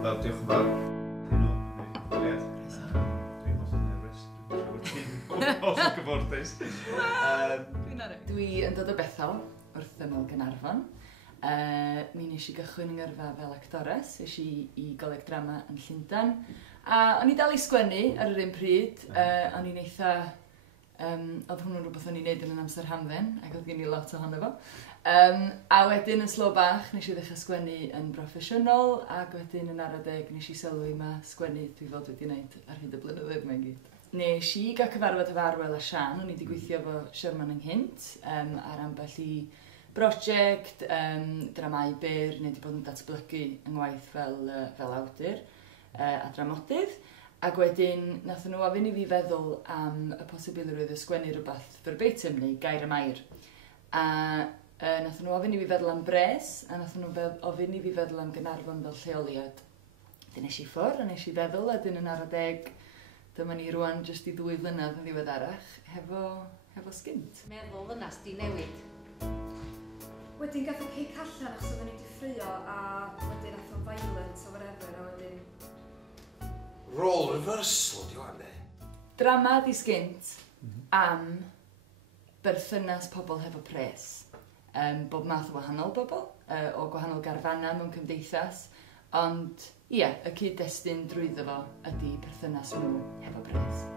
Wel, diolch yn fawr. Cyfweliad. Dwi'n hollol nerfus. Dwi'n hollol gyfforddus. Dwi yn dod o Bethel, wrth ymyl Gaernarfon. Mi nes i gychwyn yng ngyrfa fel actores, es i goleg drama yn Llundain. A o'n i dal i sgwennu ar yr un pryd, o'n i'n eitha... oedd hwnnw'n rhywbeth o'n i'n neud yn amser hamdden, ac oedd gen i lot ohono fo. A wedyn yn slo bach, nes i ddechrau sgwennu yn broffesiynol, ac wedyn yn aradeg nes i sylwi ma sgwennu dwi fod wedi wneud ar hyd y blynyddoedd mewn gyd. Nes i gael cyfarfod efo Arwel a Rhan, o'n i wedi gweithio efo Sherman ynghynt, ar ambell i brosiect, dramau byr, neu wedi bod yn datblygu yng ngwaith fel awdur a dramodydd. Ac wedyn, nath nhw ofyn i fi feddwl am y posibilrwydd o sgwennu rhywbeth verbatim neu gair am air. A nath nhw ofyn i fi feddwl am bres, a nath nhw ofyn i fi feddwl am Gaernarfon fel lleoliad. Dyn nes i ffwrdd, a nes i feddwl, a dyn yn aradeg, dyma ni rwan jyst i 2 flynedd yn ddiweddarach, hefo sgint. Meddwl ddynas di newid. Wedyn gath o ceic allan achos oedden ni wedi ffrio a wedyn ath o'n violent o whatever a wedyn... Rôl reversal, di wan, Drama di sgint am berthynas pobl hefo pres. Bob math o wahanol bobl, o gwahanol garfanna mewn cymdeithas, ond ie, y cyd-destun drwyddo fo ydy perthynas nhw hefo pres.